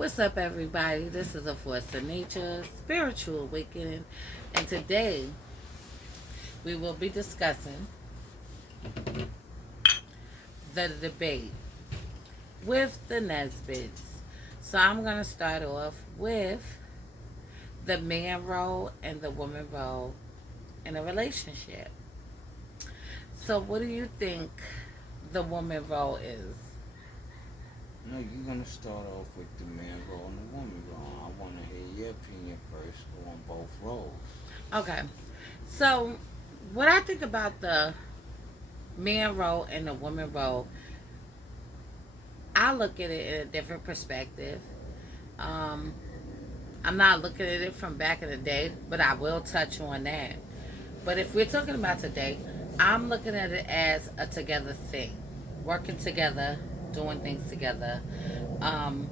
What's up, everybody? This is a Force of Nature Spiritual Awakening, and today we will be discussing the debate with the NESBITT'S. So I'm going to start off with the man role and the woman role in a relationship. So, what do you think the woman role is? No, you're gonna start off with the man role and the woman role. I want to hear your opinion first on both roles. Okay. So, what I think about the man role and the woman role, I look at it in a different perspective. Um, I'm not looking at it from back in the day, but I will touch on that. But if we're talking about today, I'm looking at it as a together thing, working together, doing things together, um,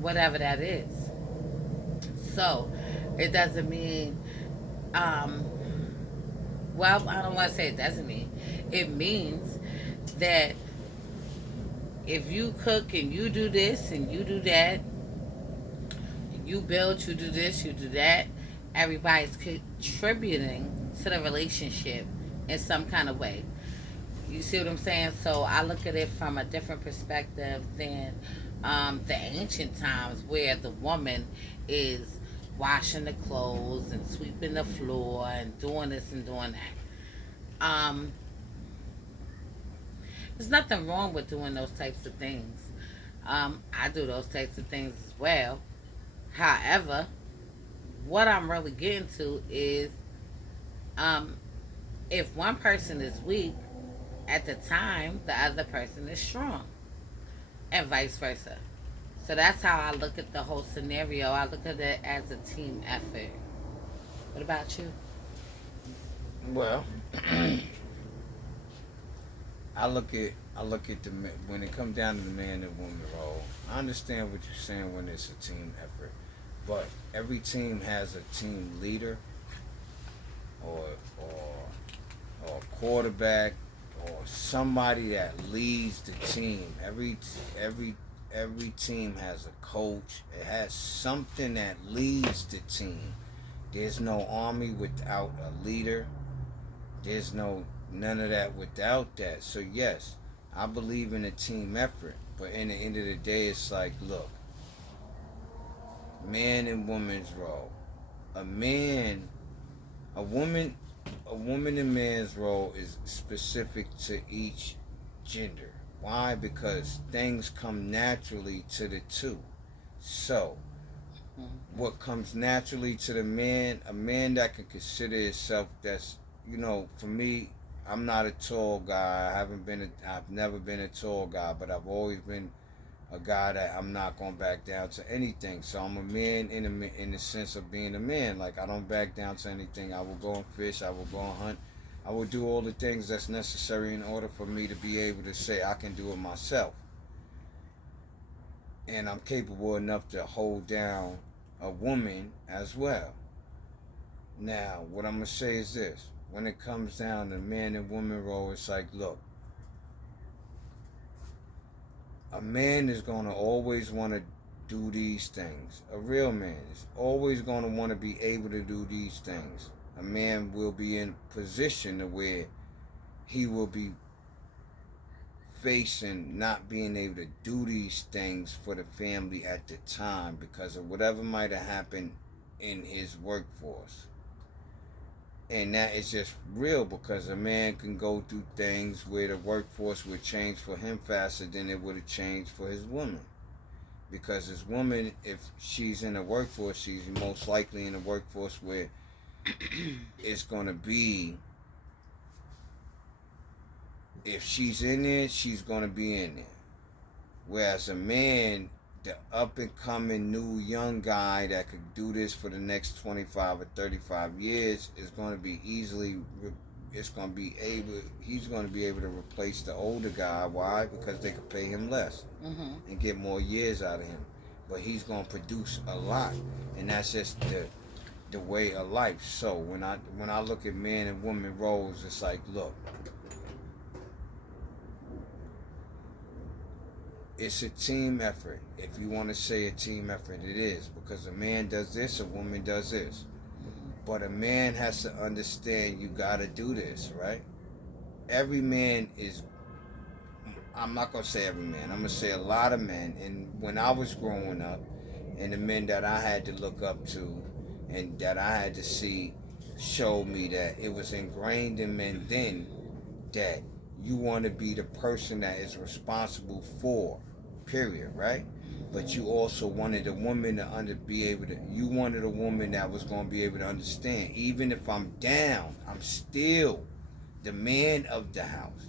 whatever that is. So it doesn't mean, um, well, I don't want to say it doesn't mean. It means that if you cook and you do this and you do that, you build, you do this, you do that, everybody's contributing to the relationship in some kind of way. You see what I'm saying? So I look at it from a different perspective than the ancient times where the woman is washing the clothes and sweeping the floor and doing this and doing that. There's nothing wrong with doing those types of things. I do those types of things as well. However, what I'm really getting to is um, if one person is weak, at the time, the other person is strong, and vice versa. So that's how I look at the whole scenario. I look at it as a team effort. What about you? Well, I look at when it comes down to the man and woman role. I understand what you're saying when it's a team effort, but every team has a team leader or or a quarterback or somebody that leads the team. Every team has a coach. It has something that leads the team. There's no army without a leader. There's none of that without that. So yes, I believe in a team effort. But in the end of the day, it's like, look, man and woman's role. A man, a woman, a woman and man's role is specific to each gender. Why? Because things come naturally to the two. So, what comes naturally to the man, a man that can consider himself for me, I'm not a tall guy. I've never been a tall guy, but I've always been a guy that I'm not gonna back down to anything. So I'm a man in the sense of being a man. Like, I don't back down to anything. I will go and fish. I will go and hunt. I will do all the things that's necessary in order for me to be able to say I can do it myself. And I'm capable enough to hold down a woman as well. Now, what I'm gonna say is this: when it comes down to man and woman role, it's like, look, a man is gonna always want to do these things. A real man is always gonna want to be able to do these things. A man will be in a position to where he will be facing not being able to do these things for the family at the time because of whatever might have happened in his workforce. And that is just real because a man can go through things where the workforce would change for him faster than it would have changed for his woman. Because his woman, if she's in the workforce, she's most likely in the workforce where it's going to be, if she's in there, she's going to be in there. Whereas a man, the up and coming new young guy that could do this for the next 25 or 35 years is going to be he's going to be able to replace the older guy. Why? Because they could pay him less and get more years out of him. But he's going to produce a lot, and that's just the way of life. So when I look at man and woman roles, it's like, look, it's a team effort. If you want to say a team effort, it is, because a man does this, a woman does this. But a man has to understand you got to do this, right? Every man is, I'm not going to say every man, I'm going to say a lot of men. And when I was growing up, and the men that I had to look up to and that I had to see showed me that it was ingrained in men then that you want to be the person that is responsible for, period, right? But you also wanted a woman to be able to, you wanted a woman that was going to be able to understand, even if I'm down, I'm still the man of the house.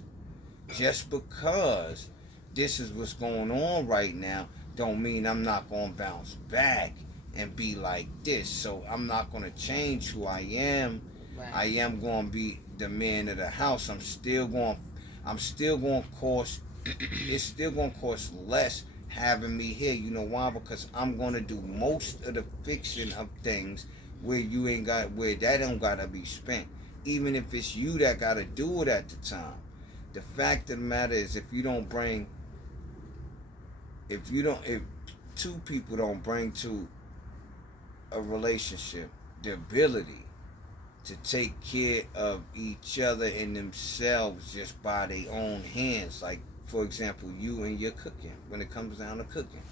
Just because this is what's going on right now don't mean I'm not going to bounce back and be like this. So I'm not going to change who I am. Right. I am going to be the man of the house. I'm still going to cost, it's still going to cost less having me here. You know why? Because I'm going to do most of the fixing of things where that don't got to be spent. Even if it's you that got to do it at the time. The fact of the matter is, if two people don't bring to a relationship the ability to take care of each other and themselves just by their own hands, like, for example, you and your cooking, when it comes down to cooking,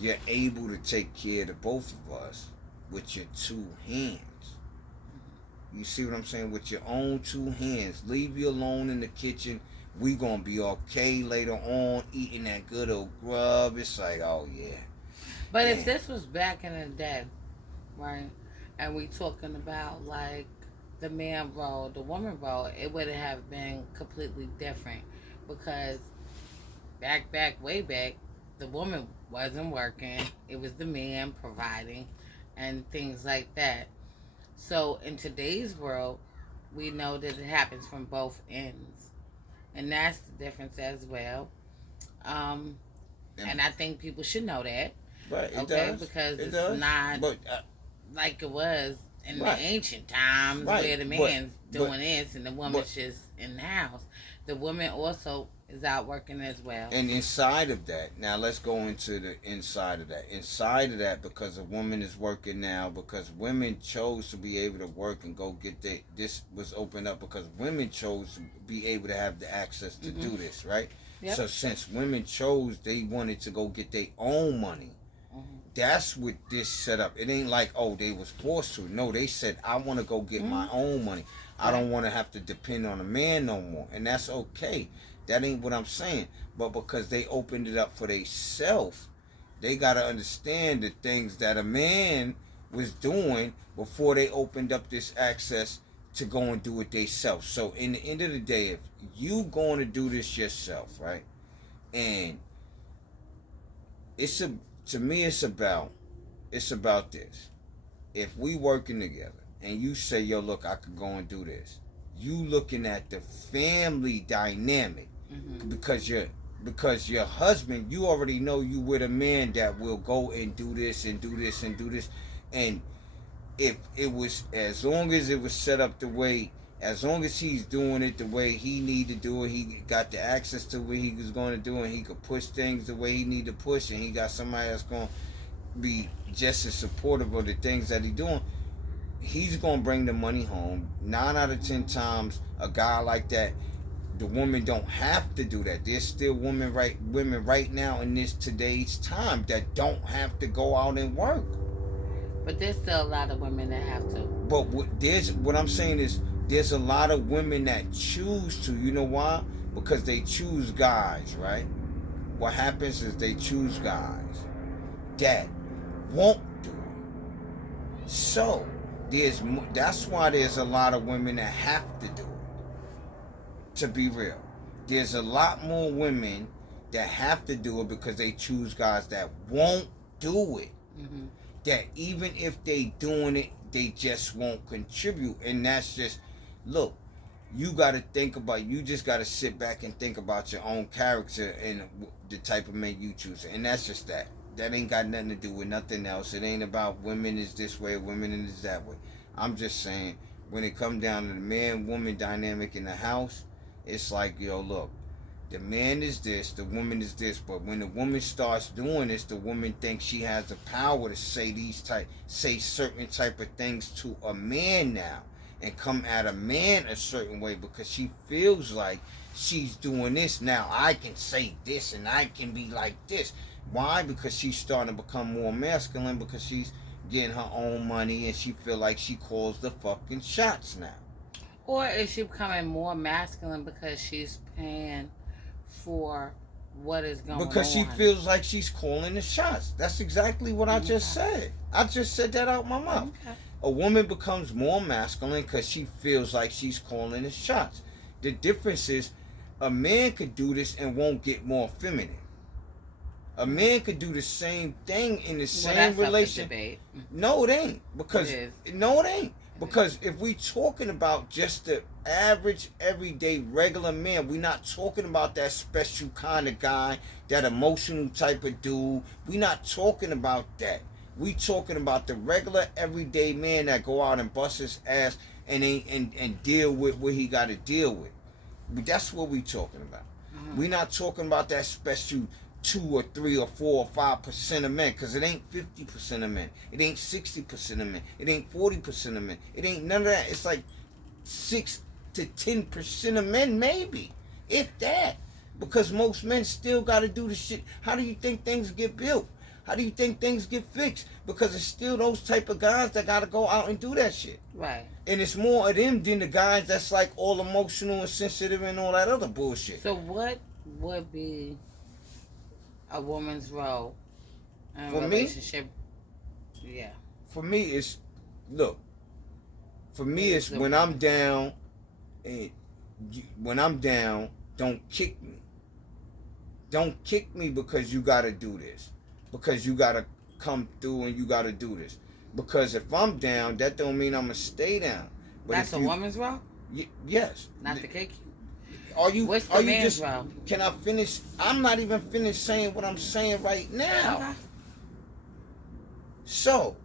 you're able to take care of the both of us with your two hands. You see what I'm saying? With your own two hands. Leave you alone in the kitchen. We gonna be okay later on, eating that good old grub. It's like, oh yeah. But damn. If this was back in the day, right, and we talking about like the man role, the woman role, it would have been completely different, because way back, the woman wasn't working. It was the man providing and things like that. So in today's world, we know that it happens from both ends, and that's the difference as well. And I think people should know that, right? It okay, does. because it's does. Not like it was in the ancient times, where the man's doing this and the woman's just in the house. The woman also is out working as well. And inside of that, now let's go into the inside of that. Inside of that, because a woman is working now, because women chose to be able to work and go get this was opened up because women chose to be able to have the access to do this, right? Yep. So since women chose, they wanted to go get their own money. That's what this set up. It ain't like, oh, they was forced to. No, they said, I want to go get my own money. I don't want to have to depend on a man no more. And that's okay. That ain't what I'm saying. But because they opened it up for themselves, they got to understand the things that a man was doing before they opened up this access to go and do it themselves. So in the end of the day, if you going to do this yourself, right? And to me, it's about this. If we working together and you say, yo, look, I could go and do this, you looking at the family dynamic, because your husband, you already know you with a man that will go and do this and do this and do this. And if it was, as long as it was set up the way, as long as he's doing it the way he need to do it, he got the access to what he was going to do, and he could push things the way he need to push, and he got somebody that's going to be just as supportive of the things that he's doing, he's going to bring the money home. 9 out of 10 times, a guy like that, the woman don't have to do that. There's still women right now in this today's time that don't have to go out and work. But there's still a lot of women that have to. But what I'm saying is, there's a lot of women that choose to. You know why? Because they choose guys, right? What happens is they choose guys that won't do it. So that's why there's a lot of women that have to do it. To be real, there's a lot more women that have to do it because they choose guys that won't do it. That even if they doing it, they just won't contribute. And that's just, look, you just got to sit back and think about your own character and the type of man you choose. And that's just that. That ain't got nothing to do with nothing else. It ain't about women is this way, women is that way. I'm just saying, when it comes down to the man-woman dynamic in the house, it's like, yo, look, The man is this, the woman is this. But when the woman starts doing this, the woman thinks she has the power to say certain type of things to a man now, and come at a man a certain way because she feels like she's doing this now. I can say this and I can be like this. Why? Because she's starting to become more masculine because she's getting her own money and she feel like she calls the fucking shots now. Or is she becoming more masculine because she's paying for what is going on? Because she feels like she's calling the shots. That's exactly what I just said. I just said that out my mouth. Okay. A woman becomes more masculine because she feels like she's calling the shots. The difference is a man could do this and won't get more feminine. A man could do the same thing in the same relationship. No, it ain't. Because no, it ain't. Because if we talking about just the average, everyday, regular man, we not talking about that special kind of guy, that emotional type of dude. We not talking about that. We talking about the regular, everyday man that go out and bust his ass and deal with what he got to deal with. That's what we talking about. We not talking about that special 2 or 3 or 4 or 5% of men, because it ain't 50% of men, it ain't 60% of men, it ain't 40% of men, it ain't none of that. It's like 6 to 10% of men, maybe, if that, because most men still got to do the shit. How do you think things get built? How do you think things get fixed? Because it's still those type of guys that got to go out and do that shit. Right. And it's more of them than the guys that's like all emotional and sensitive and all that other bullshit. So what would be a woman's role in a relationship? Yeah. For me, it's look. For me, it's when I'm down, and when I'm down, don't kick me. Don't kick me because you got to do this, because you got to come through and you got to do this. Because if I'm down, that don't mean I'm gonna stay down. But that's a woman's role. Yes. Not to kick you. What's the man's role? Can I finish? I'm not even finished saying what I'm saying right now. Okay. So,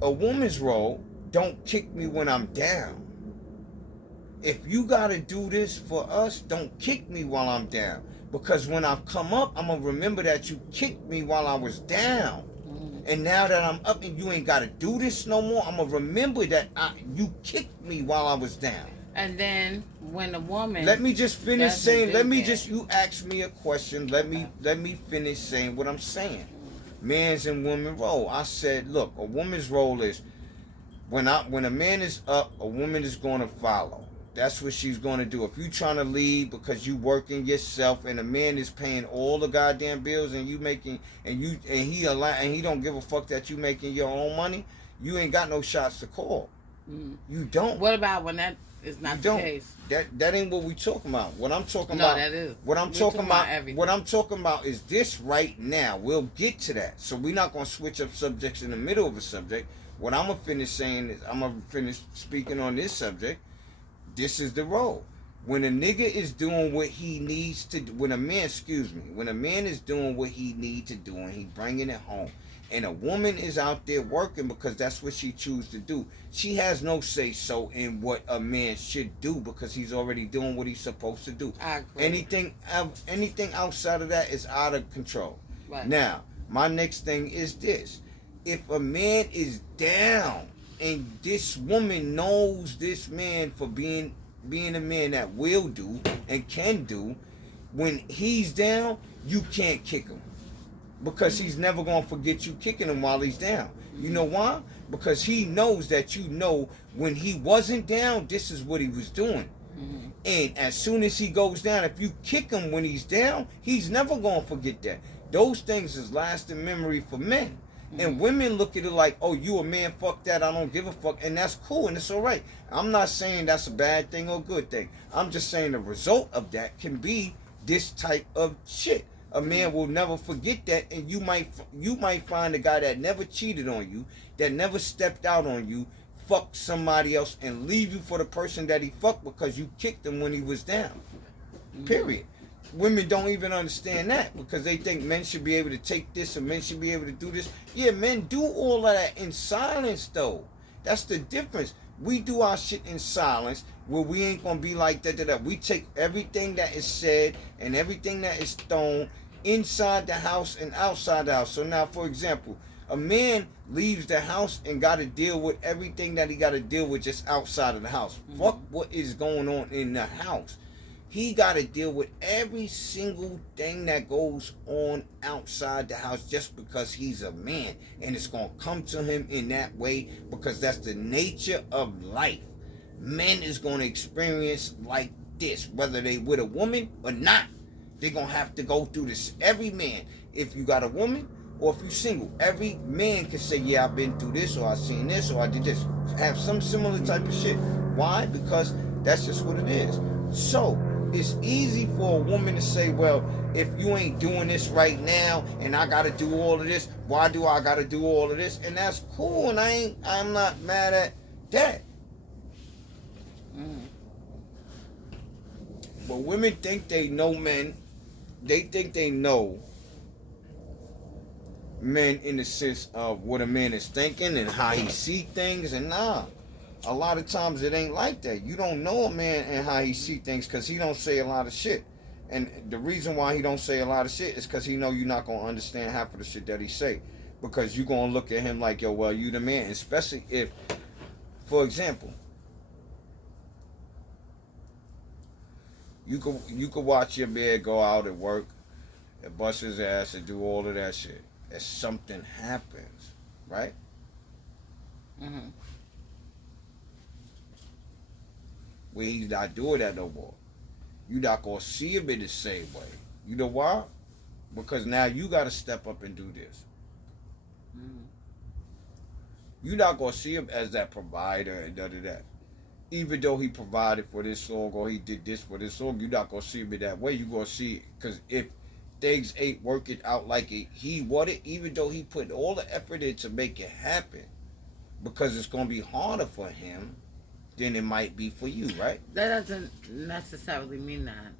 a woman's role, don't kick me when I'm down. If you gotta do this for us, don't kick me while I'm down. Because when I come up, I'm gonna remember that you kicked me while I was down. And now that I'm up and you ain't gotta do this no more, I'm gonna remember that you kicked me while I was down. And then when a woman, let me just finish saying. You asked me a question. Let me finish saying what I'm saying. Man's and woman's role. I said, look, a woman's role is when a man is up, a woman is going to follow. That's what she's going to do. If you trying to lead because you working yourself, and a man is paying all the goddamn bills, and you making and he don't give a fuck that you making your own money, you ain't got no shots to call. You don't. What about when that is not the case? That ain't what we talking about. What I'm talking about. No, that is. What I'm talking about. What I'm talking about is this right now. We'll get to that. So we're not gonna switch up subjects in the middle of a subject. What I'm gonna finish saying is I'm gonna finish speaking on this subject. This is the role. When a nigga is doing what he needs to do, when a man is doing what he needs to do and he bringing it home, and a woman is out there working because that's what she chooses to do, she has no say so in what a man should do because he's already doing what he's supposed to do. I agree. Anything outside of that is out of control. Right. Now, my next thing is this. If a man is down and this woman knows this man for being a man that will do and can do, when he's down, you can't kick him. Because he's never going to forget you kicking him while he's down. You know why? Because he knows that when he wasn't down, this is what he was doing. Mm-hmm. And as soon as he goes down, if you kick him when he's down, he's never going to forget that. Those things is lasting memory for men. Mm-hmm. And women look at it like, oh, you a man, fuck that, I don't give a fuck. And that's cool and it's all right. I'm not saying that's a bad thing or a good thing. I'm just saying the result of that can be this type of shit. A man will never forget that, and you might find a guy that never cheated on you, that never stepped out on you, fuck somebody else, and leave you for the person that he fucked because you kicked him when he was down. Period. Women don't even understand that because they think men should be able to take this and men should be able to do this. Yeah, men do all of that in silence though. That's the difference. We do our shit in silence. Well, we ain't gonna be like that. We take everything that is said and everything that is thrown inside the house and outside the house. So now, for example, a man leaves the house and got to deal with everything that he got to deal with just outside of the house. Mm-hmm. Fuck what is going on in the house. He got to deal with every single thing that goes on outside the house just because he's a man. And it's going to come to him in that way because that's the nature of life. Men is going to experience like this, whether they with a woman or not. They're going to have to go through this. Every man, if you got a woman or if you single, every man can say, yeah, I've been through this or I've seen this or I did this. Have some similar type of shit. Why? Because that's just what it is. So, it's easy for a woman to say, well, if you ain't doing this right now and I got to do all of this, why do I got to do all of this? And that's cool, and I'm not mad at that. But women think they know men. They think they know men in the sense of what a man is thinking and how he see things, and nah. A lot of times it ain't like that. You don't know a man and how he see things because he don't say a lot of shit. And the reason why he don't say a lot of shit is because he know you're not going to understand half of the shit that he say. Because you're going to look at him like, yo, well, you the man. Especially if, for example, you could watch your man go out and work and bust his ass and do all of that shit. If something happens, right? Mm-hmm. Where he's not doing that no more. You're not going to see him in the same way. You know why? Because now you got to step up and do this. Mm-hmm. You're not going to see him as that provider and none of that. Even though he provided for this song or he did this for this song, you're not going to see him in that way. You're going to see it. Because if things ain't working out like he wanted, even though he put all the effort in to make it happen, because it's going to be harder for him than it might be for you, right? That doesn't necessarily mean that.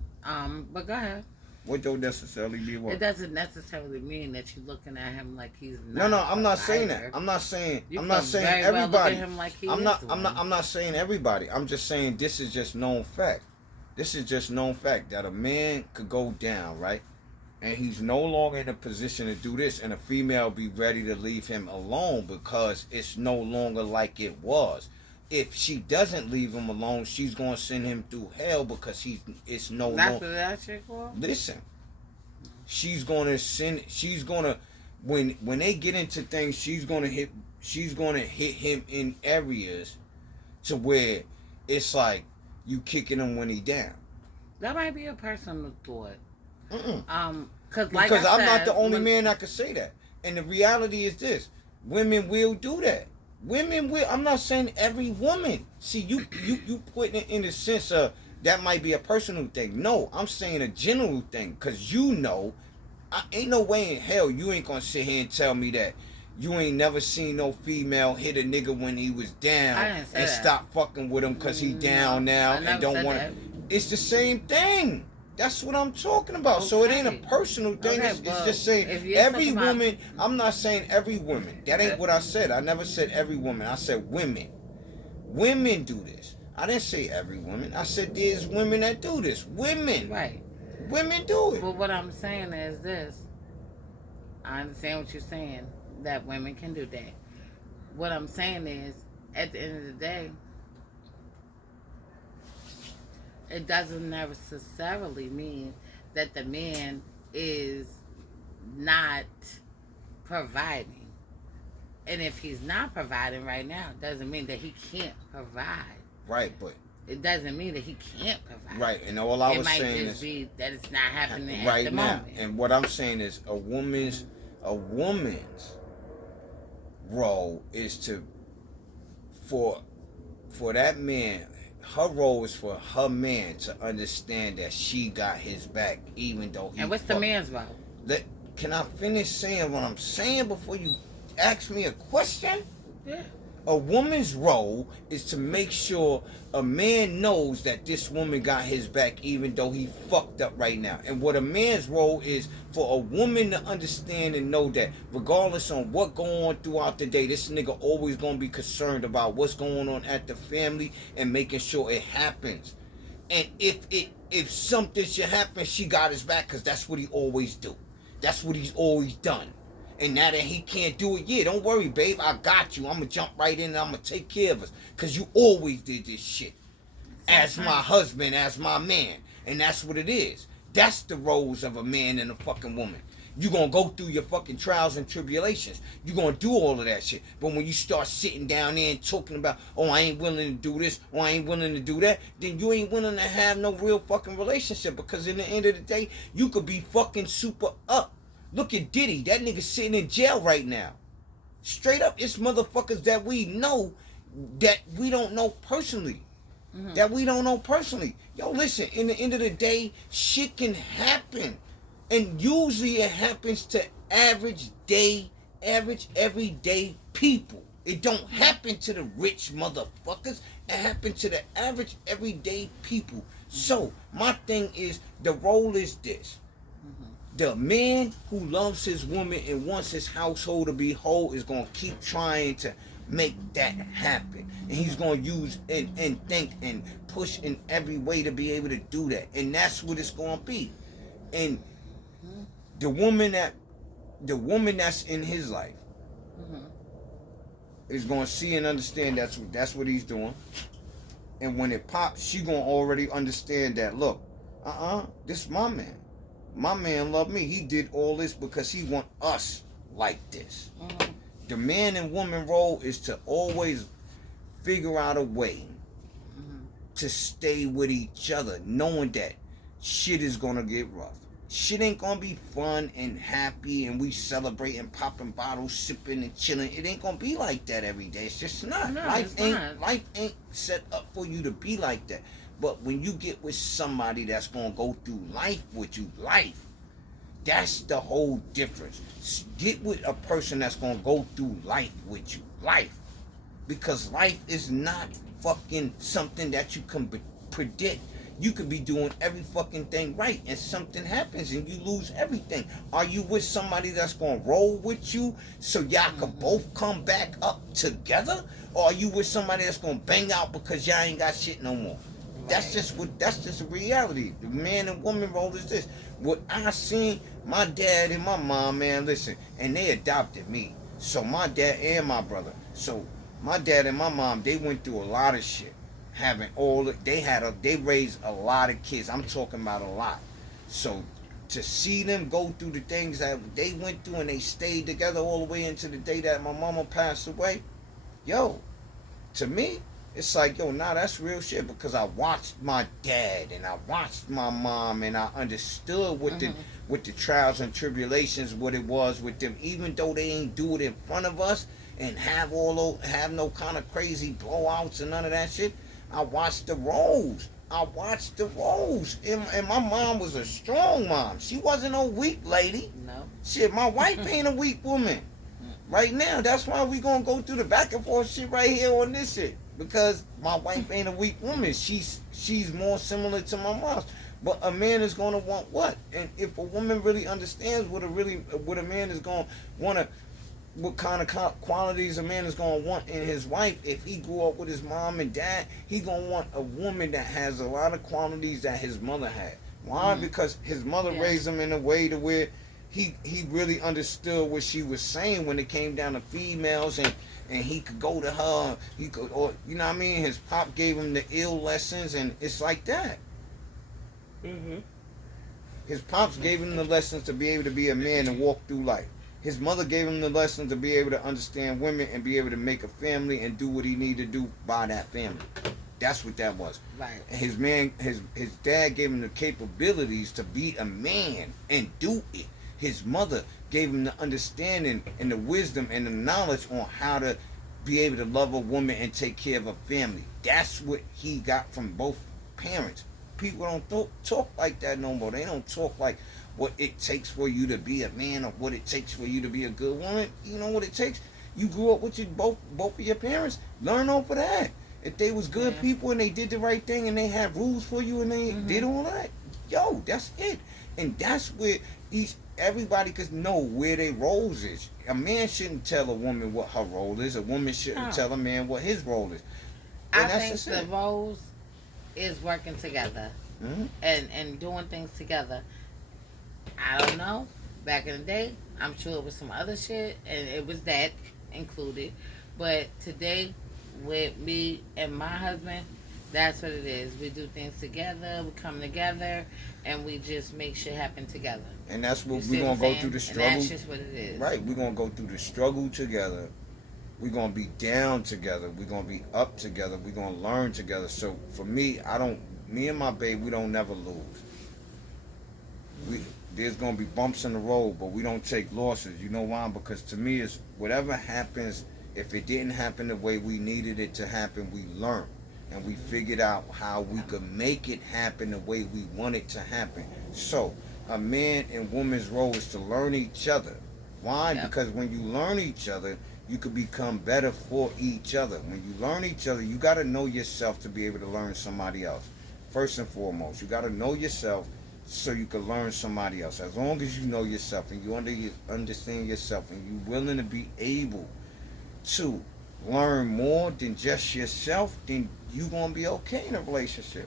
But go ahead. What don't necessarily mean what? It doesn't necessarily mean that you're looking at him like he's not. No, I'm not saying that. I'm not saying everybody. Well look at him like I'm not saying everybody. I'm just saying this is just known fact. This is just known fact that a man could go down, right? And he's no longer in a position to do this, and a female be ready to leave him alone because it's no longer like it was. If she doesn't leave him alone, she's going to send him through hell because it's no longer. That's what that shit for? Listen, she's going to when they get into things, she's going to hit him in areas to where it's like you kicking him when he down. That might be a personal thought. Because I'm not the only man that could say that. And the reality is this: women will do that. Women will. I'm not saying every woman. See, you putting it in the sense of that might be a personal thing. No, I'm saying a general thing. Because ain't no way in hell you ain't going to sit here and tell me that you ain't never seen no female hit a nigga when he was down and stop fucking with him because he down now and don't want to. It's the same thing. That's what I'm talking about. Okay. So it ain't a personal thing. Okay, it's just saying every woman. I'm not saying every woman. That ain't what I said. I never said every woman. I said women. Women do this. I didn't say every woman. I said there's women that do this. Women. Right. Women do it. But what I'm saying is this. I understand what you're saying. That women can do that. What I'm saying is, at the end of the day, it doesn't necessarily mean that the man is not providing. And if he's not providing right now, it doesn't mean that he can't provide. Right, but it doesn't mean that he can't provide. Right, and all I was saying is it might just be that it's not happening right at the now. moment. And what I'm saying is a woman's role is to for that man. Her role is for her man to understand that she got his back, even though he. And what's the man's role? Can I finish saying what I'm saying before you ask me a question? Yeah. A woman's role is to make sure a man knows that this woman got his back even though he fucked up right now. And what a man's role is for a woman to understand and know that regardless on what going on throughout the day, this nigga always gonna be concerned about what's going on at the family and making sure it happens. And if something should happen, she got his back because that's what he always do. That's what he's always done. And now that he can't do it, yeah, don't worry, babe. I got you. I'm going to jump right in and I'm going to take care of us. Because you always did this shit. As my husband, as my man. And that's what it is. That's the roles of a man and a fucking woman. You're going to go through your fucking trials and tribulations. You're going to do all of that shit. But when you start sitting down there and talking about, oh, I ain't willing to do this, or I ain't willing to do that, then you ain't willing to have no real fucking relationship. Because in the end of the day, you could be fucking super up. Look at Diddy. That nigga sitting in jail right now. Straight up, it's motherfuckers that we know that we don't know personally. Mm-hmm. That we don't know personally. Yo, listen, in the end of the day, shit can happen. And usually it happens to average, everyday people. It don't happen to the rich motherfuckers. It happens to the average, everyday people. So, my thing is, the role is this. The man who loves his woman and wants his household to be whole is going to keep trying to make that happen. And he's going to use and think and push in every way to be able to do that. And that's what it's going to be. And the woman that's in his life is going to see and understand that's what he's doing. And when it pops, she going to already understand that, look, this is my man. My man loved me. He did all this because he want us like this. Mm-hmm. The man and woman role is to always figure out a way to stay with each other, knowing that shit is gonna get rough. Shit ain't gonna be fun and happy and we celebrating, popping bottles, sipping and chilling. It ain't gonna be like that every day. It's just not. No, life ain't set up for you to be like that. But when you get with somebody that's going to go through life with you, that's the whole difference. Get with a person that's going to go through life with you, because life is not fucking something that you can predict. You could be doing every fucking thing right and something happens and you lose everything. Are you with somebody that's going to roll with you so y'all can both come back up together? Or are you with somebody that's going to bang out because y'all ain't got shit no more? That's just a reality. The man and woman role is this. What I seen, my dad and my mom, man, listen, and they adopted me. So my dad and my brother. So my dad and my mom, they went through a lot of shit. They raised a lot of kids. I'm talking about a lot. So to see them go through the things that they went through and they stayed together all the way into the day that my mama passed away, yo, to me, it's like, yo, nah, that's real shit, because I watched my dad and I watched my mom and I understood what the trials and tribulations, what it was with them, even though they ain't do it in front of us and have no kind of crazy blowouts and none of that shit. I watched the roles. And my mom was a strong mom. She wasn't a weak lady. No. Shit, my wife ain't a weak woman. Right now, that's why we gonna go through the back and forth shit right here on this shit. Because my wife ain't a weak woman. She's more similar to my mom's. But a man is gonna want what? And if a woman really understands what a man is gonna wanna, what kind of qualities a man is gonna want in his wife, if he grew up with his mom and dad, he gonna want a woman that has a lot of qualities that his mother had. Why? Because his mother raised him in a way to where he really understood what she was saying when it came down to females, and he could go to her, or you know what I mean, his pop gave him the ill lessons, and it's like that. His pops gave him the lessons to be able to be a man and walk through life. His mother gave him the lessons to be able to understand women and be able to make a family and do what he needed to do by that family. That's what that was. Right. His dad gave him the capabilities to be a man and do it. His mother gave him the understanding and the wisdom and the knowledge on how to be able to love a woman and take care of a family. That's what he got from both parents. People don't talk like that no more. They don't talk like what it takes for you to be a man or what it takes for you to be a good woman. You know what it takes? You grew up with your both of your parents. Learn off of that. If they was good people and they did the right thing and they had rules for you and they did all that, yo, that's it. And that's where everybody could know where their roles is. A man shouldn't tell a woman what her role is. A woman shouldn't tell a man what his role is. And I think the roles is working together and doing things together. I don't know. Back in the day, I'm sure it was some other shit, and it was that included. But today, with me and my husband, that's what it is. We do things together. We come together, and we just make shit happen together. And that's what we're gonna go through the struggle. And that's just what it is. Right. We're gonna go through the struggle together. We're gonna be down together. We're gonna be up together. We're gonna learn together. So for me, me and my babe, we don't never lose. There's gonna be bumps in the road, but we don't take losses. You know why? Because to me, it's whatever happens. If it didn't happen the way we needed it to happen, we learned and we figured out how we could make it happen the way we want it to happen. So a man and woman's role is to learn each other. Why? Yep. Because when you learn each other, you could become better for each other. When you learn each other, you got to know yourself to be able to learn somebody else. First and foremost, you got to know yourself so you can learn somebody else. As long as you know yourself and you understand yourself and you're willing to be able to learn more than just yourself, then you're going to be okay in a relationship.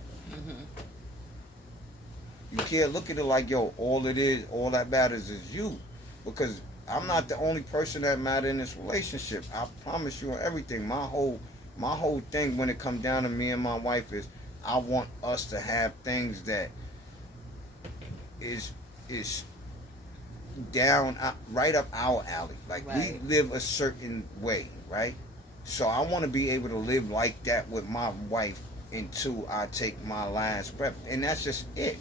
You can't look at it like, yo, all that matters is you. Because I'm not the only person that matters in this relationship. I promise you on everything. My whole thing when it comes down to me and my wife is I want us to have things that is down right up our alley. Like we live a certain way, right? So I want to be able to live like that with my wife until I take my last breath, and that's just it.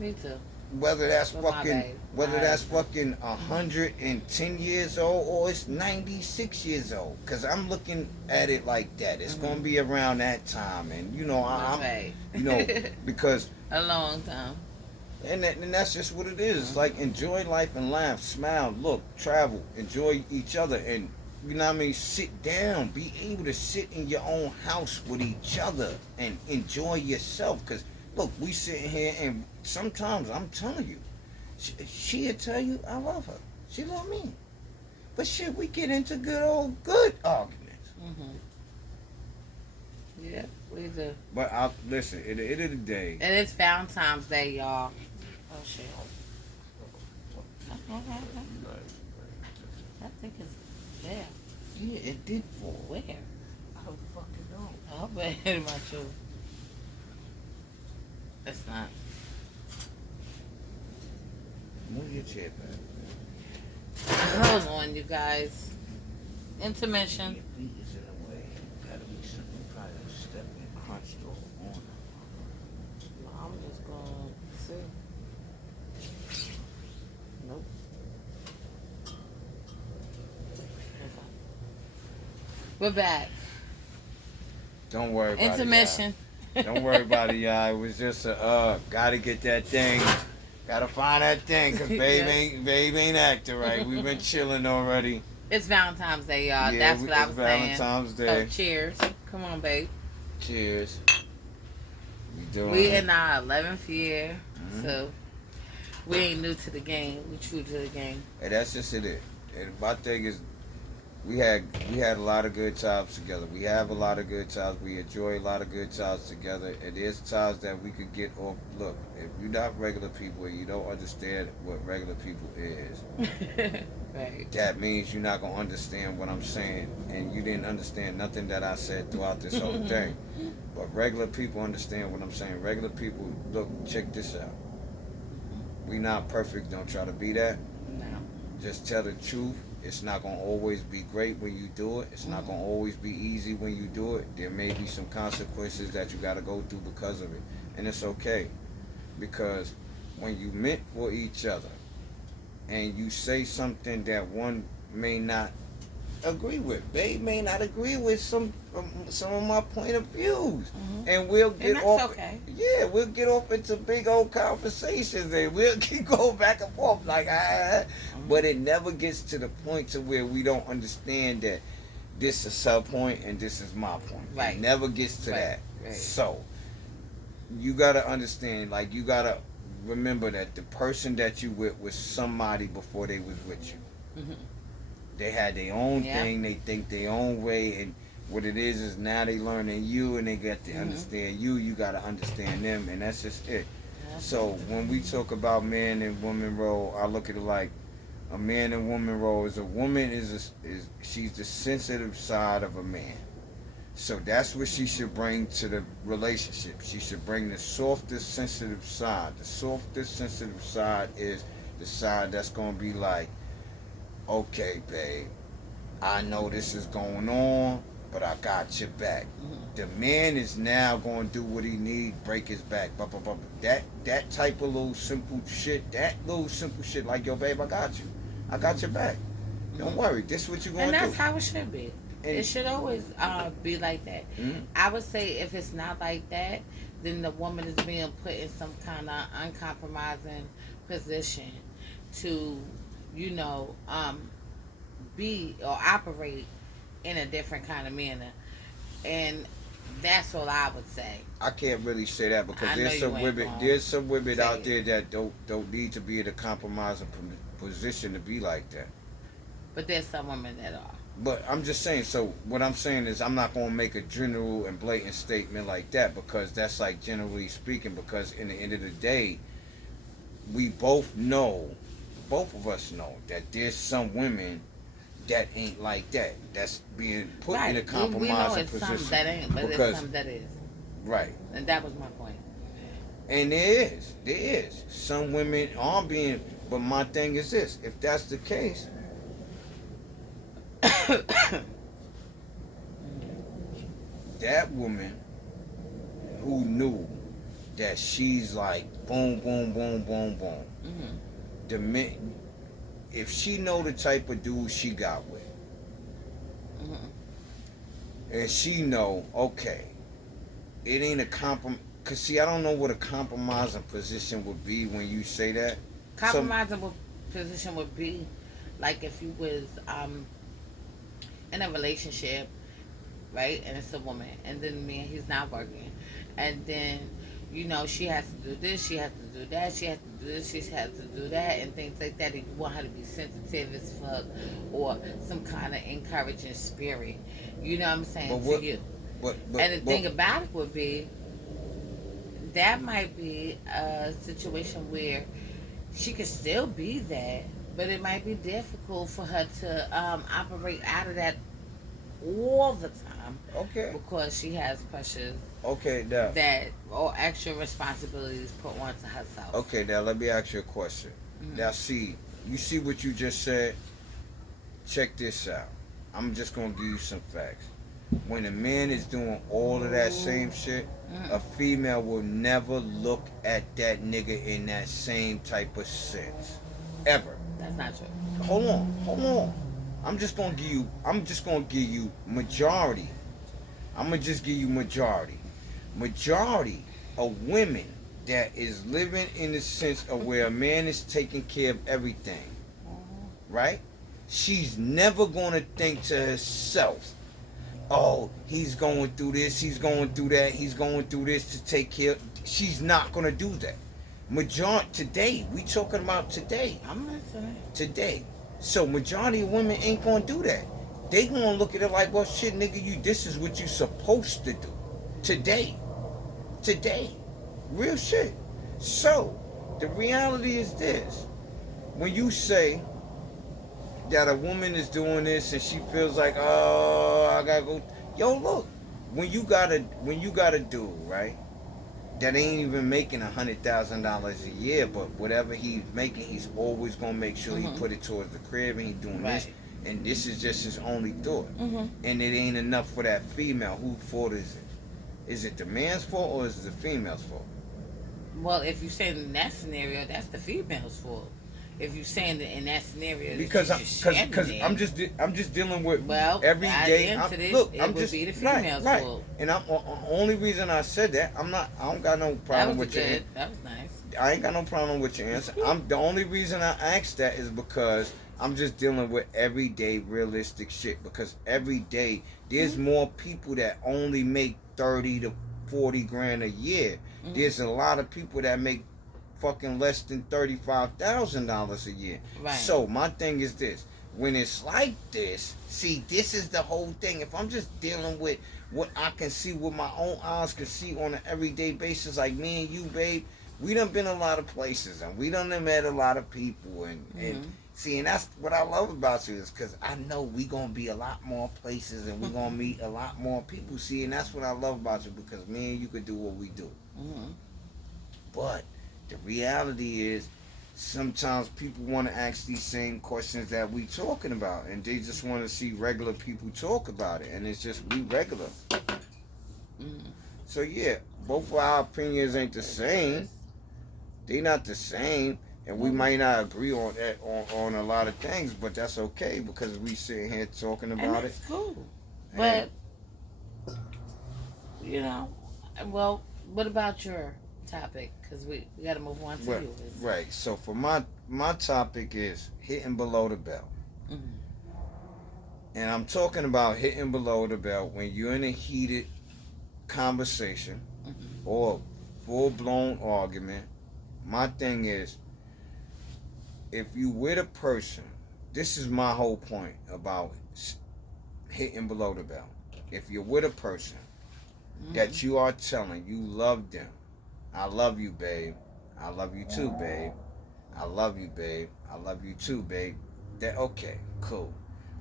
Me too. Whether that's fucking 110 years old or it's 96 years old, because I'm looking at it like that. It's gonna be around that time, and because a long time. And that's just what it is. It's like enjoy life and laugh, smile, look, travel, enjoy each other, and you know what I mean. Sit down, be able to sit in your own house with each other and enjoy yourself. Because look, we sitting here and sometimes I'm telling you, she'll tell you I love her. She love me, but shit, we get into good arguments. Yeah, we do. But listen, at the end of the day, and it's Valentine's Day, y'all. Oh shit. I think it's there. Yeah, it did fall. Where? I don't fucking know. I'll bet it my shoe. It's not. Move your chair back. Hold on, you guys. Intermission. Your feet is in the way. Gotta be something probably step and crunched or on. I'm just gonna see. Nope. Okay. We're back. Don't worry about Intermission. it. Don't worry about it, y'all. It was just gotta get that thing. Gotta find that thing, cause babe ain't acting right. We've been chilling already. It's Valentine's Day, y'all. Yeah, that's what I was saying. Valentine's Day. So cheers. Come on, babe. Cheers. We in our 11th year, so we ain't new to the game. We true to the game. Hey, that's just it. And my thing is, we had a lot of good times together. We have a lot of good times. We enjoy a lot of good times together. And there's times that we could get off. Look, if you're not regular people and you don't understand what regular people is, right. That means you're not gonna understand what I'm saying, and you didn't understand nothing that I said throughout this whole thing. But regular people understand what I'm saying. Regular people, look, check this out. We not perfect. Don't try to be that. No. Just tell the truth. It's not going to always be great when you do it. It's not going to always be easy when you do it. There may be some consequences that you got to go through because of it. And it's okay. Because when you meant for each other and you say something that one may not agree with. Babe may not agree with some of my point of views, and and that's off. okay. Yeah, we'll get off into big old conversations, and we'll keep going back and forth like but it never gets to the point to where we don't understand that this is her point and this is my point. Right. It never gets to that. Right. So you gotta understand, like you gotta remember that the person that you with was somebody before they was with you. They had their own thing, they think their own way, and what it is now they learning you, and they got to understand you. You got to understand them, and that's just it. So when we talk about man and woman role, I look at it like a man and woman role is a woman is she's the sensitive side of a man. So that's what she should bring to the relationship. She should bring the softest sensitive side. The softest sensitive side is the side that's gonna be like, okay, babe, I know this is going on, but I got your back. The man is now going to do what he needs, break his back. Blah, blah, blah. That type of little simple shit, like, yo, babe, I got you. I got your back. Don't worry. This is what you're going to do. And that's how it should be. It should always be like that. I would say if it's not like that, then the woman is being put in some kind of uncompromising position to, be or operate in a different kind of manner. And that's what I would say. I can't really say that because there's some women out there that don't need to be in a compromising position to be like that. But there's some women that are. But I'm just saying, so what I'm saying is I'm not going to make a general and blatant statement like that because that's like generally speaking, because in the end of the day, we both of us know that there's some women that ain't like that. That's being put in a compromising position. Some that ain't, but there's some that is. Right. And that was my point. And there is. Some women are being, but my thing is this, if that's the case, that woman who knew that she's like boom, boom, boom, boom, boom. The men, if she know the type of dude she got with, and she know, okay, it ain't a compromise. Cause see, I don't know what a compromising position would be when you say that. Compromising position would be like if you was in a relationship, right, and it's a woman, and then man, he's not working, and then she has to do this, she has to do that, she has to do this, she has to do that, and things like that. And you want her to be sensitive as fuck, or some kind of encouraging spirit. You know what I'm saying to you. And the thing about it would be, that might be a situation where she could still be that, but it might be difficult for her to operate out of that all the time. Okay. Because she has pressures. Okay, now. That or extra responsibilities put onto herself. Okay, now let me ask you a question. Now, you see what you just said? Check this out. I'm just gonna give you some facts. When a man is doing all of that same shit, a female will never look at that nigga in that same type of sense. Ever. That's not true. Hold on. I'm just gonna give you majority. I'm gonna just give you majority. Majority of women that is living in the sense of where a man is taking care of everything, right? She's never gonna think to herself, oh, he's going through this, he's going through that, he's going through this to take care. She's not gonna do that. Majority today, we talking about today. I'm listening. Today. So majority of women ain't gonna do that. They gonna look at it like, well, shit, nigga, this is what you supposed to do. Today. Real shit. So, the reality is this. When you say that a woman is doing this and she feels like, oh, I gotta go. Yo, look, when you got a dude, right, that ain't even making $100,000 a year, but whatever he's making, he's always gonna make sure he put it towards the crib, and he's doing this, and this is just his only thought, and it ain't enough for that female. Whose fault is it? Is it the man's fault or is it the female's fault? Well, if you say in that scenario, that's the female's fault. if you saying that in that scenario, because that you just shedding it, I'm just dealing with well, every I day. answered it. Look, It I'm would just be the right, female's right. fault. And I'm only reason I said that I don't got no That problem was with your good. That was nice. I ain't got no problem with your answer. I'm the only reason I asked that is because I'm just dealing with everyday realistic shit. Because every day there's more people that only make 30 to 40 grand a year. There's a lot of people that make fucking less than $35,000 a year. Right. So my thing is this: when it's like this, see, this is the whole thing. If I'm just dealing with what I can see, with my own eyes can see on an everyday basis, like me and you, babe, we done been a lot of places and we done met a lot of people and see, and that's what I love about you, is because I know we gonna be a lot more places and we gonna meet a lot more people. See, and that's what I love about you, because me and you could do what we do. But the reality is, sometimes people want to ask these same questions that we talking about, and they just want to see regular people talk about it, and it's just we regular. So yeah, both of our opinions ain't the same. They not the same, and we might not agree on that on a lot of things, but that's okay because we sitting here talking And about that's it. cool. But you know, well, what about your topic? Because we got to move on to Right, yours. right. So for my topic is hitting below the belt. And I'm talking about hitting below the belt when you're in a heated conversation or full-blown argument. My thing is, if you with a person, this is my whole point about hitting below the belt. If you're with a person that you are telling you love them, I love you, babe. I love you too, babe. I love you, babe. I love you too, babe. That okay, cool.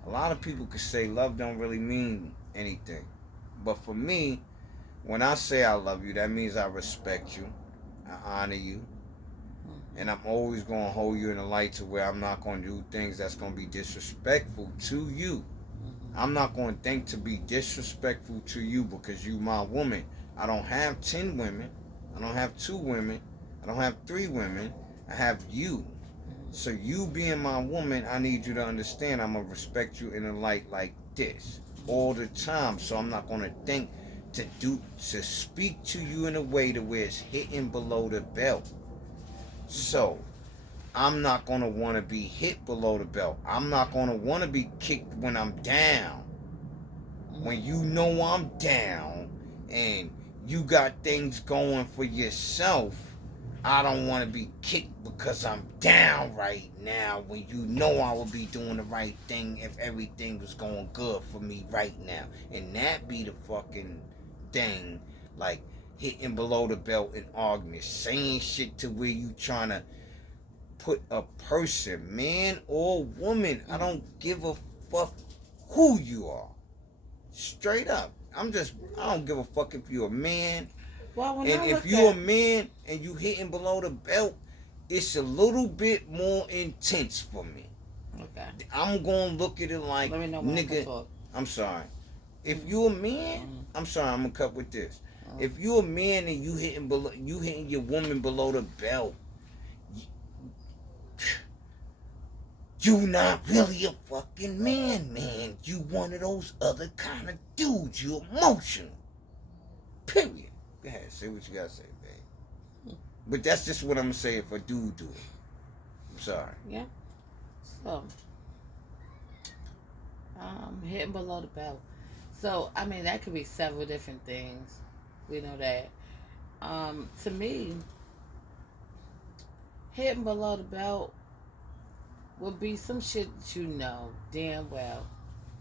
A lot of people could say love don't really mean anything. But for me, when I say I love you, that means I respect you. I honor you. And I'm always going to hold you in the light to where I'm not going to do things that's going to be disrespectful to you. I'm not going to think to be disrespectful to you because you my woman. I don't have 10 women. I don't have 2 women. I don't have 3 women. I have you. So you being my woman, I need you to understand I'm going to respect you in a light like this all the time. So I'm not going to think to speak to you in a way to where it's hitting below the belt. So I'm not going to want to be hit below the belt. I'm not going to want to be kicked when I'm down. When you know I'm down and you got things going for yourself, I don't want to be kicked because I'm down right now when you know I would be doing the right thing if everything was going good for me right now. And that be the fucking thing, like hitting below the belt in arguments, saying shit to where you trying to put a person, man or woman, I don't give a fuck who you are. Straight up. I don't give a fuck if you're a man. Well, And if you're a man and you hitting below the belt, it's a little bit more intense for me. Okay. I'm going to look at it like, let me know when nigga, I'm sorry. If you a man, I'm sorry, I'm going to cut with this. If you a man and you hitting your woman below the belt, you not really a fucking man. You one of those other kind of dudes. You emotional. Period. Go ahead, say what you gotta say, babe. But that's just what I'm gonna say if a dude do it. I'm sorry. Yeah. So, hitting below the belt. So, I mean, that could be several different things. We know that. To me, hitting below the belt would be some shit that you know damn well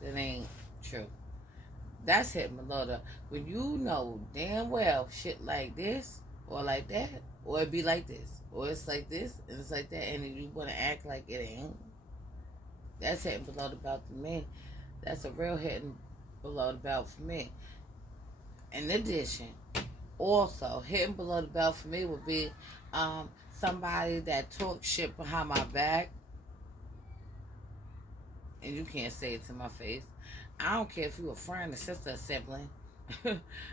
that ain't true. That's hitting below the, when you know damn well shit like this or like that, or it be like this, or it's like this and it's like that, and then you want to act like it ain't. That's hitting below the belt to me. That's a real hitting below the belt for me. In addition, also hitting below the belt for me would be somebody that talks shit behind my back, and you can't say it to my face. I don't care if you're a friend, a sister, a sibling,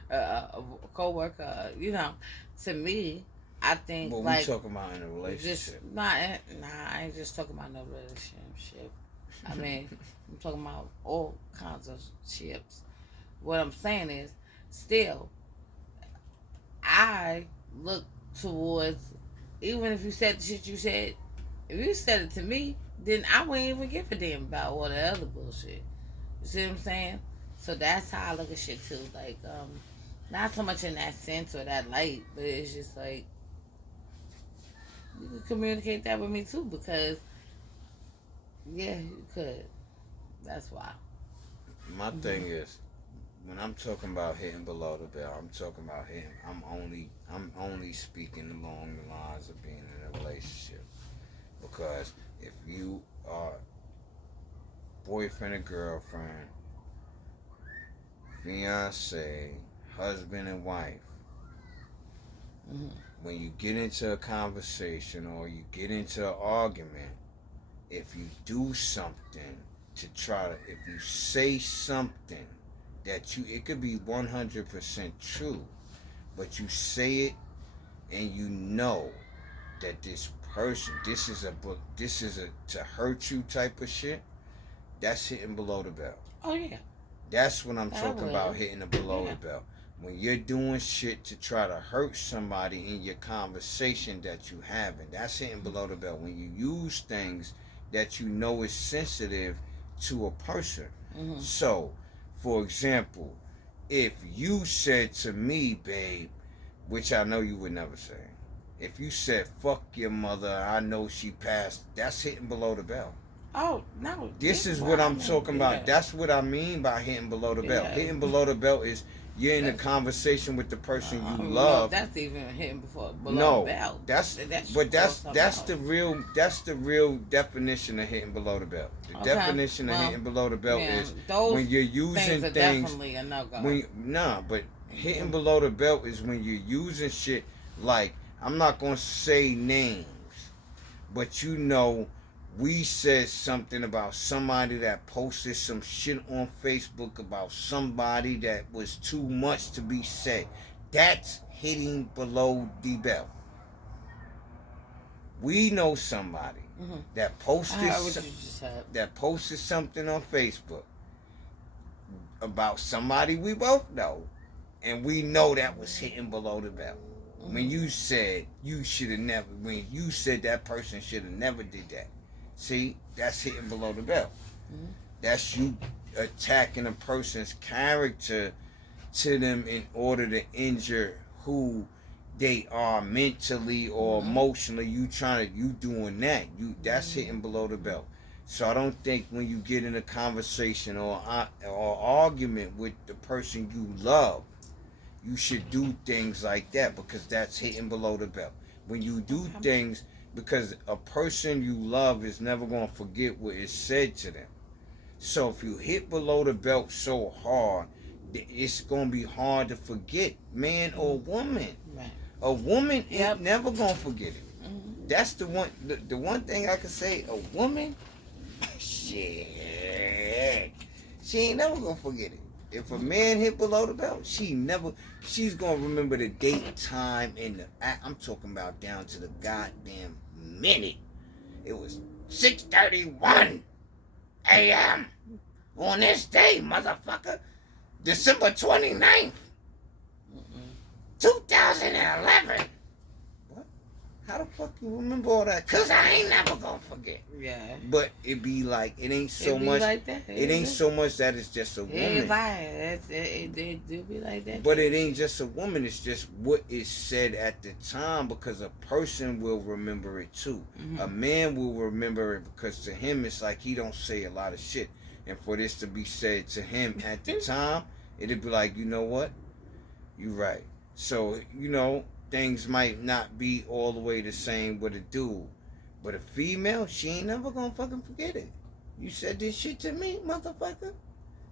a co-worker, you know. To me, I think What we talking about in a relationship? I ain't just talking about no relationship. I mean, I'm talking about all kinds of ships. What I'm saying is, still, I look towards, even if you said the shit you said, if you said it to me, then I wouldn't even give a damn about all the other bullshit. You see what I'm saying? So that's how I look at shit too. Like, not so much in that sense or that light, but it's just like, you could communicate that with me too, because yeah, you could. That's why. My thing is, when I'm talking about hitting below the belt, I'm talking about hitting. I'm only speaking along the lines of being in a relationship. Because if you are boyfriend and girlfriend, fiance, husband and wife, when you get into a conversation or you get into an argument, if you do something to try to, if you say something that it could be 100% true, but you say it and you know that this person, this is a to hurt you type of shit, that's hitting below the belt. Oh yeah. That's what I'm talking about, hitting the below the belt. When you're doing shit to try to hurt somebody in your conversation that you having, that's hitting below the belt. When you use things that you know is sensitive to a person. So, for example, if you said to me, babe, which I know you would never say, if you said, fuck your mother, I know she passed, that's hitting below the belt. Oh, no. This is what I'm talking about. That's what I mean by hitting below the belt. Hitting below the belt is you're in a conversation with the person you love. No, that's even hitting below the belt. That's the real definition of hitting below the belt. The definition of hitting below the belt is when you're using things. Definitely a no-go. But hitting below the belt is when you're using shit like, I'm not gonna say names, but you know, we said something about somebody that posted some shit on Facebook about somebody that was too much to be said. That's hitting below the belt. We know somebody that posted something on Facebook about somebody we both know, and we know that was hitting below the belt. When you said when you said that person should have never did that. See, that's hitting below the belt. That's you attacking a person's character to them in order to injure who they are mentally or emotionally. You doing that. That's hitting below the belt. So I don't think when you get in a conversation or argument with the person you love, you should do things like that, because that's hitting below the belt. When you do things, because a person you love is never going to forget what is said to them. So if you hit below the belt so hard, it's going to be hard to forget, man or woman. Right. A woman ain't never going to forget it. That's the one thing I can say, a woman, shit, she ain't never going to forget it. If a man hit below the belt, she's going to remember the date, time, and I'm talking about down to the goddamn minute. It was 6:31 a.m. on this day, motherfucker. December 29th, 2011. What? How the fuck you remember all that? Because I ain't never going to forget. Yeah. But it be like, it ain't so much. Like that. It ain't so much that it's just a woman. It ain't lying. It do be like that. But it ain't just a woman. It's just what is said at the time, because a person will remember it too. A man will remember it because to him it's like he don't say a lot of shit. And for this to be said to him at the time, it'd be like, you know what? You right. So, you know, things might not be all the way the same with a dude. But a female, she ain't never gonna fucking forget it. You said this shit to me, motherfucker.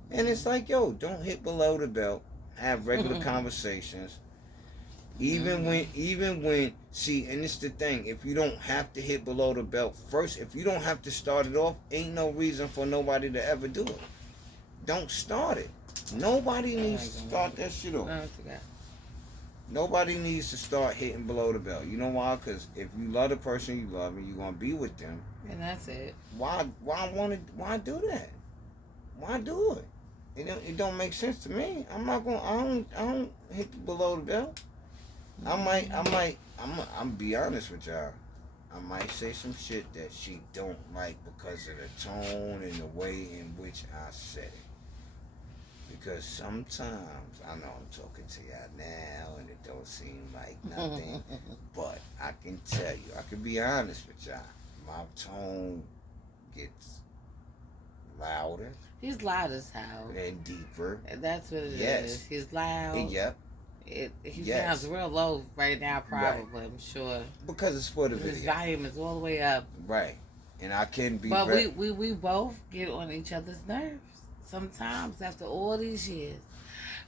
And it's like, yo, don't hit below the belt. Have regular conversations. Even when, see, and it's the thing, if you don't have to hit below the belt first, if you don't have to start it off, ain't no reason for nobody to ever do it. Don't start it. Nobody needs to start that shit off. No, I forgot. Nobody needs to start hitting below the belt. You know why? Because if you love the person you love and you're gonna be with them, And that's it. Why do that? Why do it? It don't make sense to me. I'm not going. I don't hit below the belt. I'm be honest with y'all. I might say some shit that she don't like because of the tone and the way in which I said it. Because sometimes, I know I'm talking to y'all now and it don't seem like nothing, but I can tell you, I can be honest with y'all. My tone gets louder. He's loud as hell. And deeper. That's what it is. He's loud. Yep. He sounds real low right now, probably, right. I'm sure. Because it's for the video. His volume is all the way up. Right. And I can be... But we both get on each other's nerves sometimes after all these years.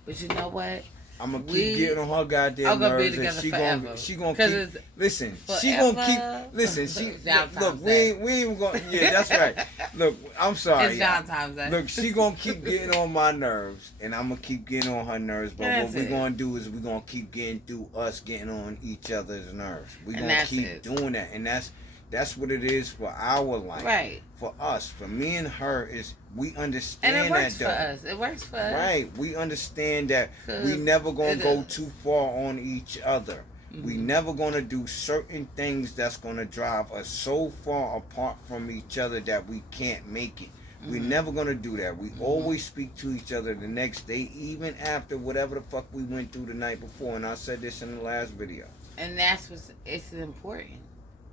But you know what? I'm gonna keep getting on her goddamn nerves. Be together forever. She gonna keep. Listen, forever. She gonna keep. Listen, she. Look, we ain't gonna. Yeah, that's right. Look, I'm sorry. It's Valentine's Day. Look, she gonna keep getting on my nerves, and I'm gonna keep getting on her nerves. But what we gonna do is we gonna keep getting through us getting on each other's nerves. We gonna keep doing that, and that's what it is for our life. Right. For us, for me and her, is we understand that. And it works for us. It works for us. Right. We understand that we never gonna go too far on each other. Mm-hmm. We never gonna do certain things that's gonna drive us so far apart from each other that we can't make it. Mm-hmm. We're never gonna do that. We always speak to each other the next day, even after whatever the fuck we went through the night before. And I said this in the last video. And that's it's important.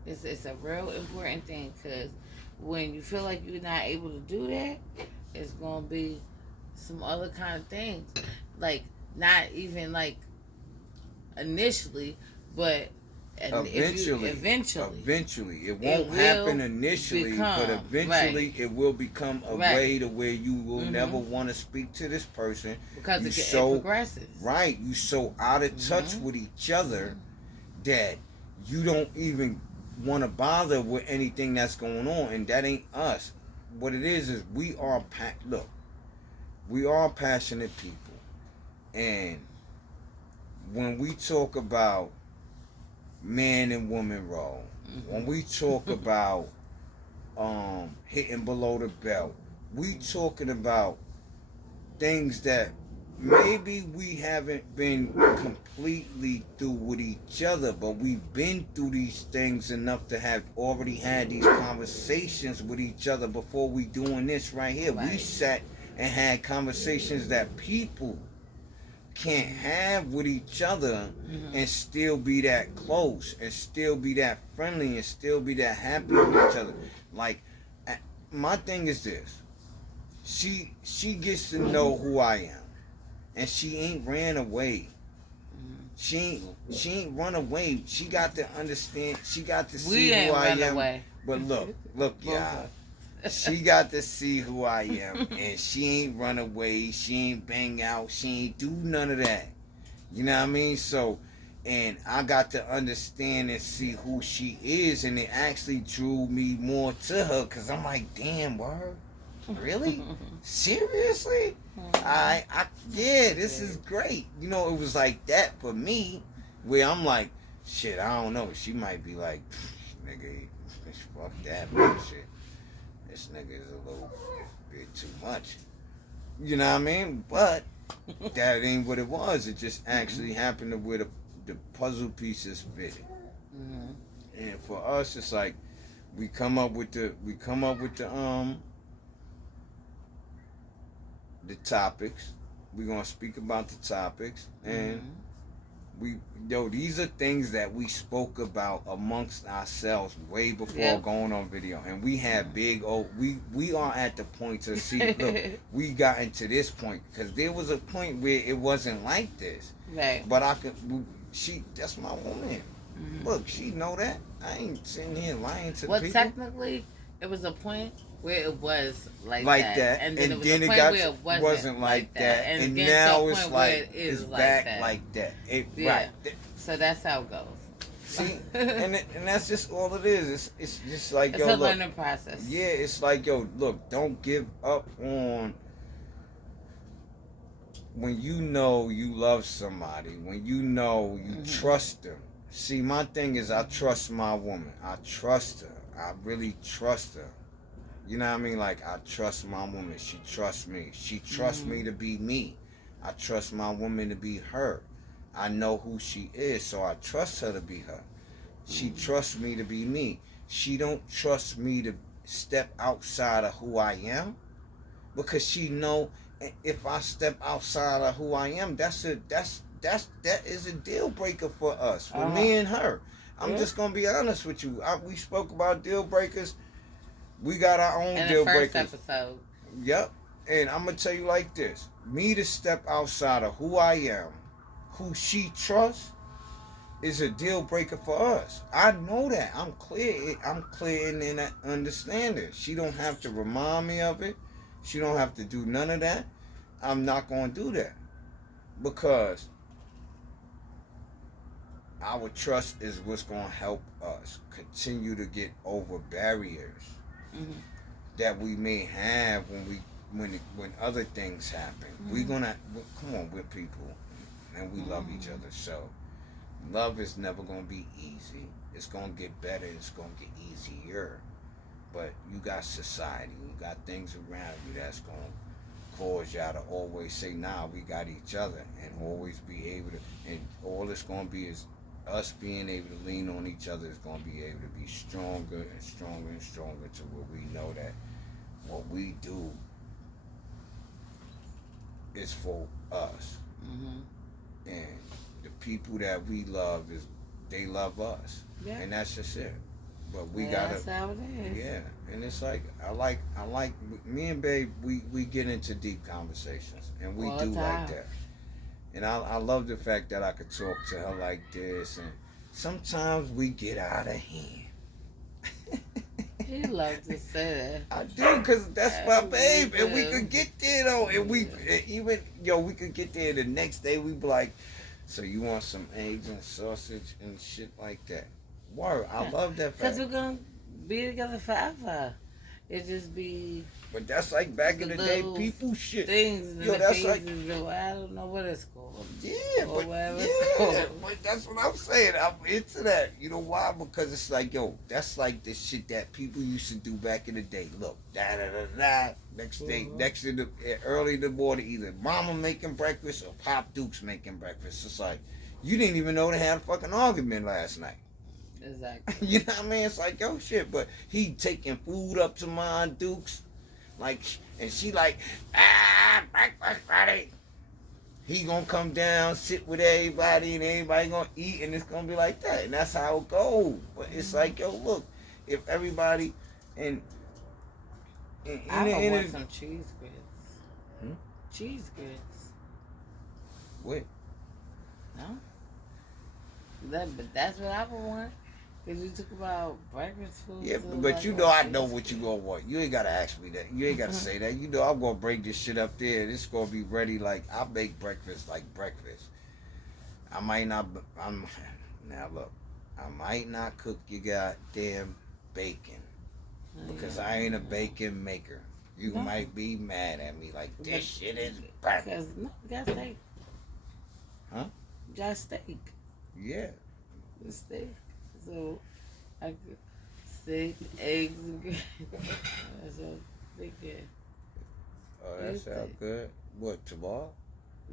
It's a real important thing, because when you feel like you're not able to do that, it's going to be some other kind of things. Like, not even like initially, but eventually. It won't happen initially, but eventually it will become a way to where you will never want to speak to this person. Because it progresses. Right. You so out of touch with each other that you don't even want to bother with anything that's going on, and that ain't us. What it is we are passionate people, and when we talk about man and woman role, when we talk about hitting below the belt, we talking about things that maybe we haven't been completely through with each other, but we've been through these things enough to have already had these conversations with each other before we doing this right here. Right. We sat and had conversations that people can't have with each other and still be that close and still be that friendly and still be that happy with each other. Like, my thing is this. She gets to know who I am. And she ain't ran away. She ain't run away. She got to understand. She got to see who I am. Away. But look, y'all. She got to see who I am, and she ain't run away. She ain't bang out. She ain't do none of that. You know what I mean? So, and I got to understand and see who she is, and it actually drew me more to her, because I'm like, damn, word. Really? Seriously? This is great. You know, it was like that for me, where I'm like, shit, I don't know. She might be like, nigga, fuck that bullshit. This nigga is a little bit too much. You know what I mean? But that ain't what it was. It just actually happened to where the puzzle pieces fitted. And for us, it's like we come up with the topics. We're gonna speak about the topics, and these are things that we spoke about amongst ourselves way before going on video, and we had we are at the point to see. Look, we got into this point because there was a point where it wasn't like this, right? But that's my woman. Look, she know that. I ain't sitting here lying to people. Technically, it was a point where it was like that. And then it was a point where it wasn't like that. And now it's like it's back like that. Right. So that's how it goes. See, and that's just all it is. It's just like, it's a learning process. Yeah, it's like, look, don't give up on when you know you love somebody, when you know you trust them. See, my thing is I trust my woman. I trust her. I really trust her. You know what I mean? Like, I trust my woman. She trusts me. She trusts me to be me. I trust my woman to be her. I know who she is, so I trust her to be her. She trusts me to be me. She don't trust me to step outside of who I am, because she know if I step outside of who I am, that is a deal breaker for us, for me and her. I'm just gonna be honest with you. We spoke about deal breakers. We got our own in deal the first breakers. episode. Yep. And I'm gonna tell you like this: me to step outside of who I am, who she trusts, is a deal breaker for us. I know that. I'm clear. I'm clear in that understanding. She don't have to remind me of it. She don't have to do none of that. I'm not gonna do that, because our trust is what's gonna help us continue to get over barriers that we may have when other things happen. We gonna come on, we're people, and we love each other. So love is never gonna be easy. It's gonna get better. It's gonna get easier. But you got society. You got things around you that's gonna cause y'all to always say, "Nah, we got each other," and always be able to. And all it's gonna be is us being able to lean on each other. Is gonna be able to be stronger and stronger and stronger to where we know that what we do is for us, and the people that we love they love us, and that's just it. But we gotta, that's how it is. yeah. And it's like I like me and Babe. We get into deep conversations, and we do like that. And I love the fact that I could talk to her like this, and sometimes we get out of hand. You love to say that. I do, because that's my babe, and we could get there though, and we could get there the next day. We be like, "So you want some eggs and sausage and shit like that?" Word, I love that fact. Because we're gonna be together forever. It just be. But that's like back in the day, people shit. Things in the that's phases, like, I don't know what it's called. Yeah, or but that's what I'm saying. I'm into that. You know why? Because it's like, that's like the shit that people used to do back in the day. Look, da da da da. Next day, early in the morning, either Mama making breakfast or Pop Duke's making breakfast. It's like you didn't even know they had a fucking argument last night. Exactly. You know what I mean? It's like, shit. But he taking food up to my Duke's, like, and she like, breakfast ready. He gonna come down, sit with everybody, and everybody gonna eat, and it's gonna be like that, and that's how it goes. But it's like, look, if everybody I want some cheese grits. Cheese grits. What? No. But that's what I would want. Because you talk about breakfast food. Yeah, but you know I know what you gonna want. You ain't gotta ask me that. You ain't gotta say that. You know I'm gonna bring this shit up there. It's gonna be ready. Like I make breakfast like breakfast. I might not. Now look. I might not cook your goddamn bacon because I ain't a bacon maker. You might be mad at me like this shit is breakfast. No, you got steak. Huh? You got steak. Yeah. The steak. So I could steak, eggs, and grits. That's what I'm thinking. Oh, that sounds good. What, tomorrow?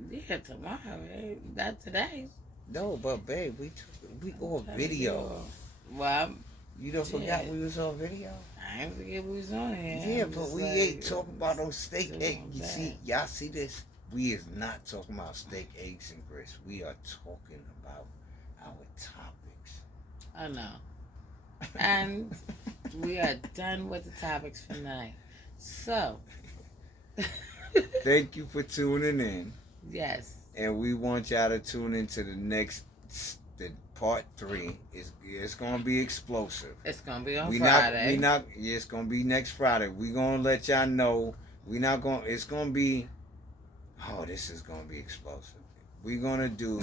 Yeah, tomorrow, right? Not today. No, but babe, we on video. Well, you don't forgot we was on video? I ain't forget we was on here. Yeah, but we ain't talking about those steak eggs. You see, y'all see this? We is not talking about steak, eggs, and grits. We are talking about our topics. I know. And we are done with the topics for tonight. So. Thank you for tuning in. Yes. And we want y'all to tune into the part 3. It's going to be explosive. It's going to be on Friday. It's going to be next Friday. We going to let y'all know. It's going to be, this is going to be explosive. We're going to do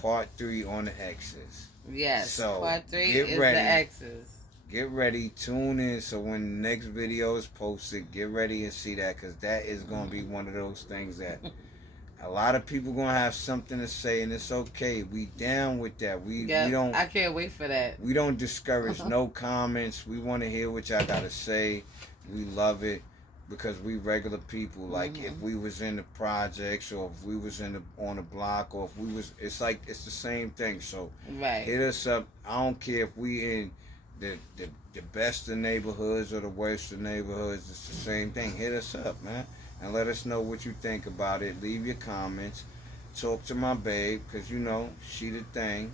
part 3 on the X's. Yes, so part 3 is ready. The X's. Get ready, tune in, so when the next video is posted, get ready and see that, because that is going to be one of those things that A lot of people gonna have something to say, and it's okay. We down with that. We don't. I can't wait for that. We don't discourage no comments. We want to hear what y'all gotta say. We love it because we regular people. Like if we was in the projects, or if we was on the block, or if we was, it's the same thing. So Right. hit us up. I don't care if we in the best of neighborhoods or the worst of neighborhoods. It's the same thing. Hit us up, man, and let us know what you think about it. Leave your comments. Talk to my babe, because you know she the thing,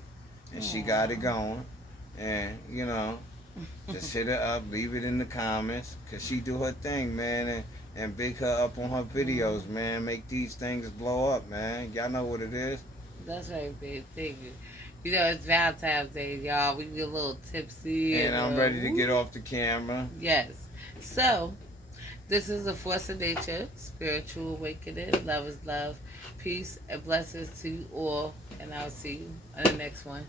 and she got it going. And you know, just hit her up. Leave it in the comments, because she do her thing, man, and big her up on her videos, man. Make these things blow up, man. Y'all know what it is. That's right, babe. Thank you. You know, it's Valentine's Day, y'all. We get a little tipsy. And I'm ready to get off the camera. Yes. So, this is the Force of Nature, Spiritual Awakening. Love is love. Peace and blessings to you all. And I'll see you on the next one.